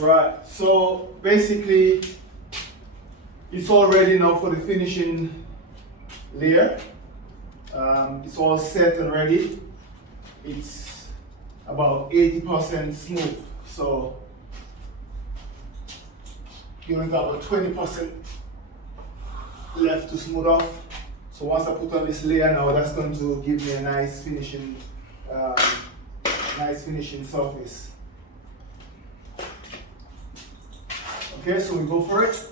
Right, so basically it's all ready now for the finishing layer. It's all set and ready. It's about 80% smooth, so you only got about 20% left to smooth off. So once I put on this layer now, that's going to give me a nice finishing surface. Okay, so we go for it.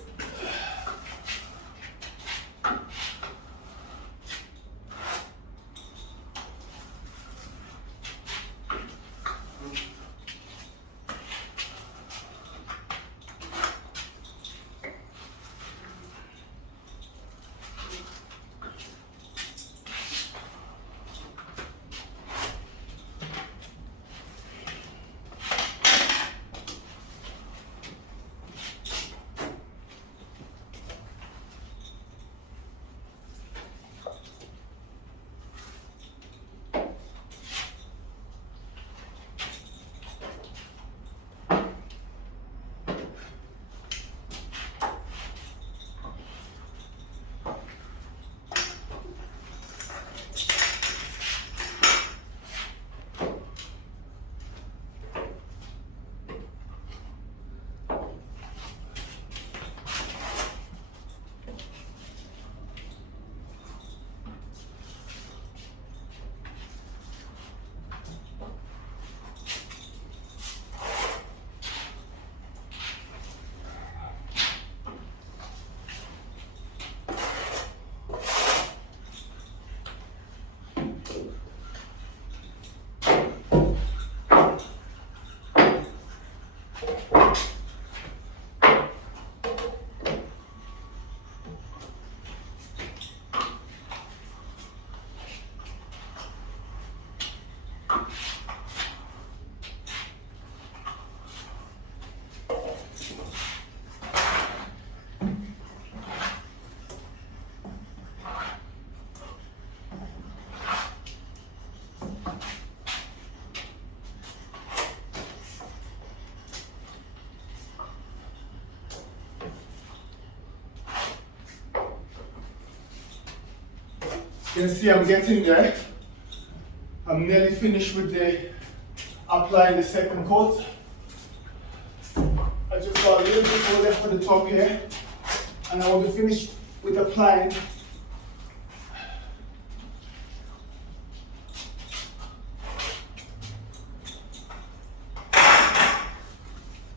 You can see I'm getting there. I'm nearly finished with applying the second coat. I just got a little bit more left for the top here, and I will be finished with applying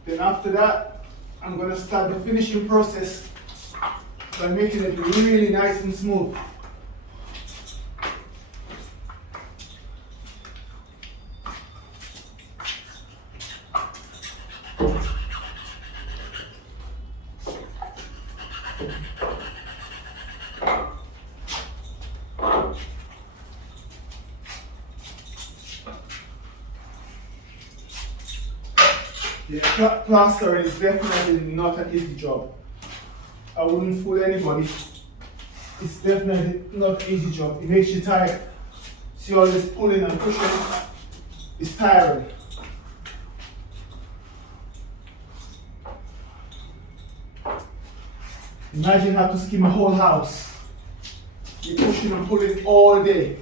then after that I'm going to start the finishing process by making it really nice and smooth. Yeah, plastering is definitely not an easy job. I wouldn't fool anybody. It's definitely not an easy job. It makes you tired. See all this pulling and pushing? It's tiring. Imagine having to skim a whole house. You're pushing and pulling all day.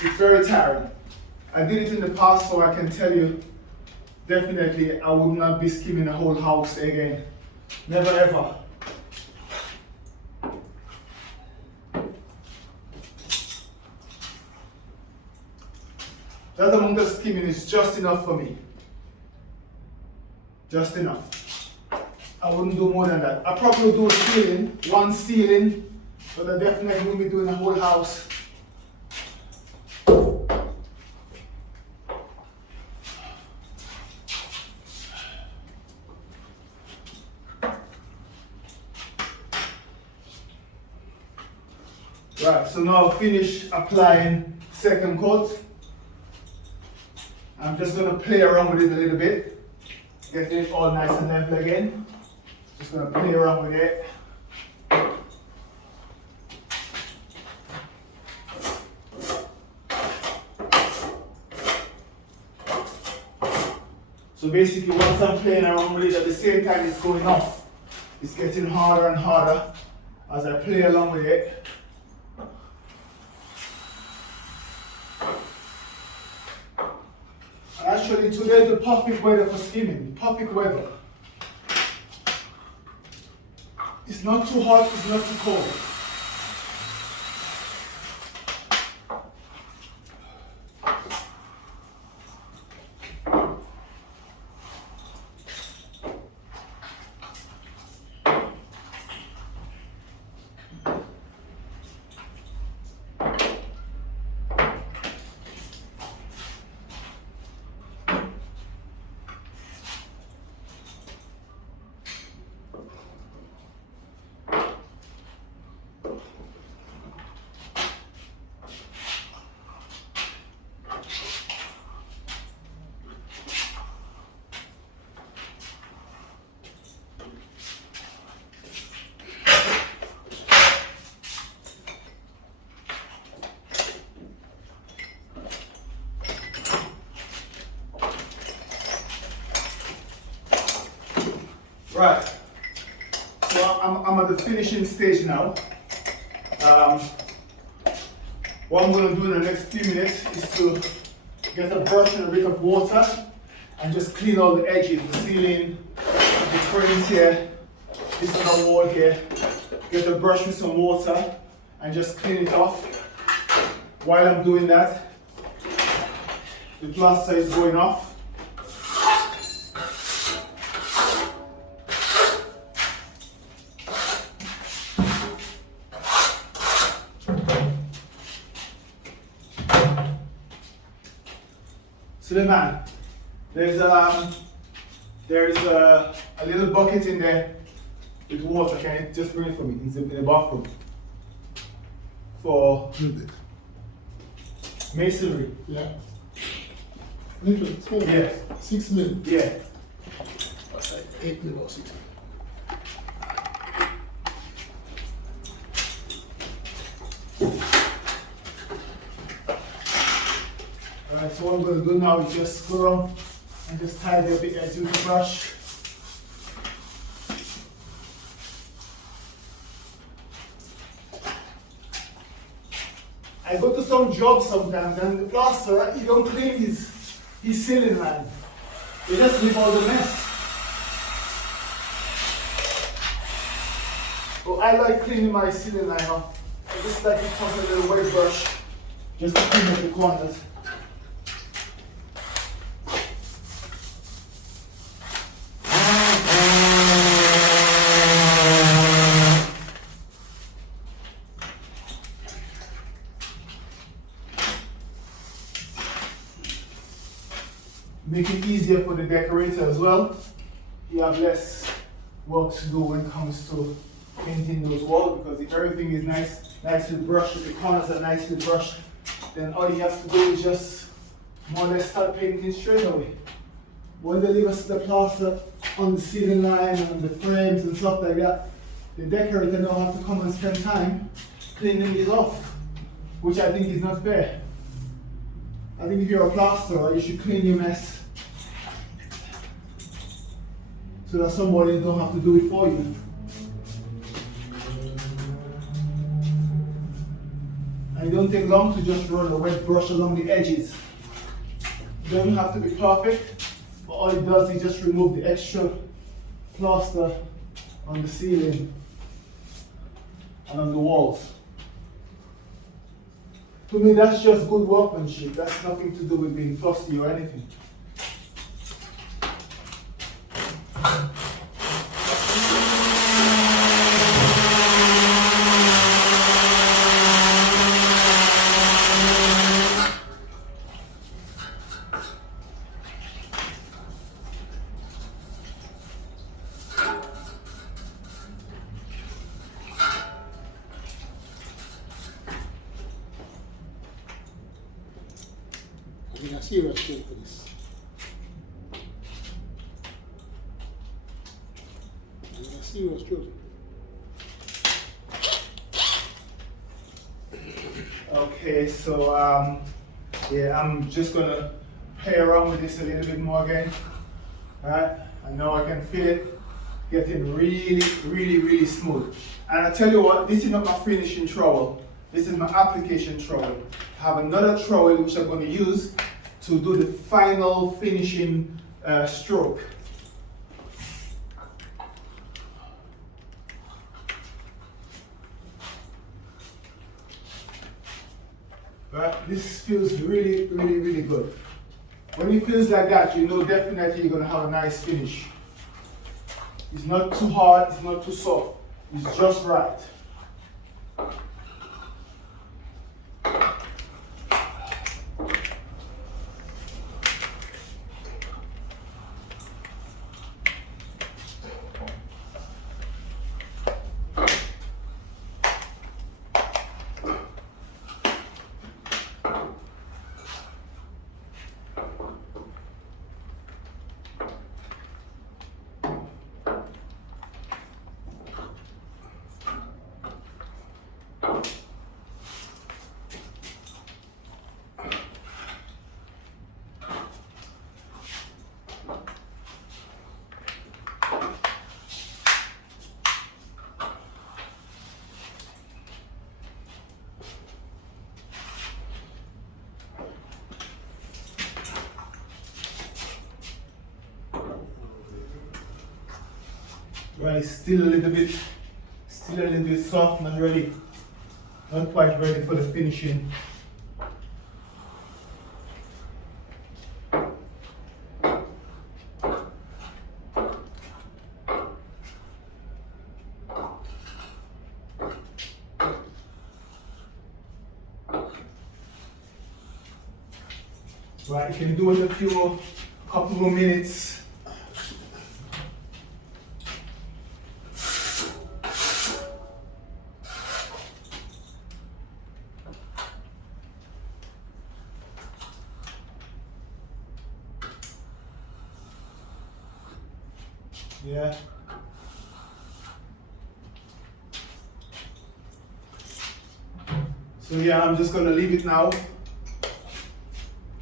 It's very tiring. I did it in the past, so I can tell you, definitely I would not be skimming a whole house again. Never ever. That amount of skimming is just enough for me. Just enough. I wouldn't do more than that. I probably do a ceiling, one ceiling, but I definitely wouldn't be doing a whole house. Right, so now I've finished applying second coat. I'm just going to play around with it a little bit, get it all nice and level again. Just going to play around with it. So basically once I'm playing around with it, at the same time it's going off. It's getting harder and harder as I play along with it. Actually today the perfect weather for skimming, perfect weather. It's not too hot, it's not too cold. Right, so I'm at the finishing stage now. What I'm going to do in the next few minutes is to get a brush and a bit of water and just clean all the edges, the ceiling, the frames here, this other wall here. Get a brush with some water and just clean it off. While I'm doing that, the plaster is going off. Suleiman, there's a little bucket in there with water. Can you just bring it for me? It's in the bathroom. For masonry. Yeah. Little, small. Yeah. 6 mil. Yeah. 8 mil or 6 mil. Alright, so what I'm going to do now is just go around and just tidy up the edge with the brush. I go to some jobs sometimes and the plasterer, he don't clean his ceiling line. He just leave all the mess. So I like cleaning my ceiling line up. I just like to put a little wet brush just to clean up the corners. Make it easier for the decorator as well. You have less work to do when it comes to painting those walls, because if everything is nicely brushed, if the corners are nicely brushed, then all you have to do is just more or less start painting straight away. When they leave us the plaster on the ceiling line and the frames and stuff like that, the decorator now have to come and spend time cleaning these off, which I think is not fair. I think if you're a plasterer, you should clean your mess so that somebody don't have to do it for you. And it don't take long to just run a wet brush along the edges. It doesn't have to be perfect, but all it does is just remove the extra plaster on the ceiling and on the walls. To me, that's just good workmanship. That's nothing to do with being fussy or anything. I mean, a serious thing for this. I mean, a serious job. Okay, so yeah, I'm just gonna play around with this a little bit more again. Alright, and now I can feel it getting really smooth. And I tell you what, this is not my finishing trowel, this is my application trowel. I have another trowel which I'm going to use to do the final finishing stroke. Right, this feels really good. When it feels like that, you know definitely you're going to have a nice finish. It's not too hard, it's not too soft, it's just right. Right, still a little bit soft, not ready, not quite ready for the finishing. Right, you can do it a couple more minutes. Yeah. So yeah, I'm just gonna leave it now,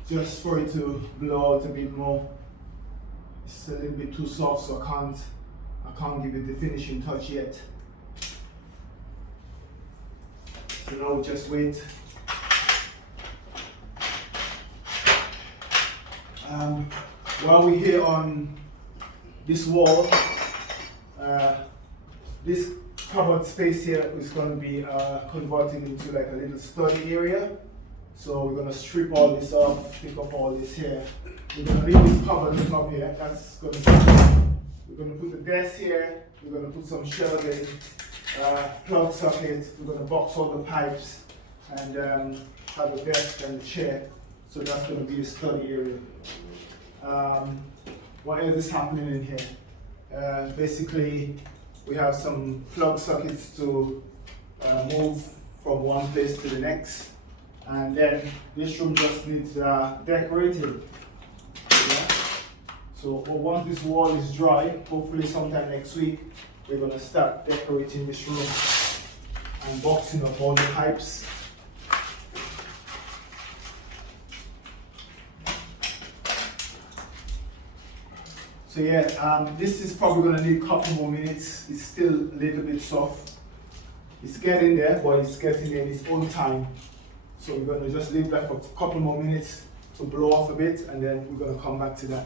just for it to blow out a bit more. It's a little bit too soft, so I can't give it the finishing touch yet. So now we'll just wait. While we're here on this wall, this covered space here is going to be converted into like a little study area. So we're going to strip all this off, pick up all this here. We're going to leave this covered on top here. That's going to be, we're going to put the desk here. We're going to put some shelving, plug sockets. We're going to box all the pipes and have a desk and a chair. So that's going to be a study area. What else is happening in here? Basically, we have some plug sockets to move from one place to the next, and then this room just needs decorating. Yeah? So once this wall is dry, hopefully sometime next week, we're gonna start decorating this room and boxing up all the pipes. So yeah, this is probably gonna need a couple more minutes. It's still a little bit soft. It's getting there, but it's getting there in its own time. So we're gonna just leave that for a couple more minutes to blow off a bit, and then we're gonna come back to that.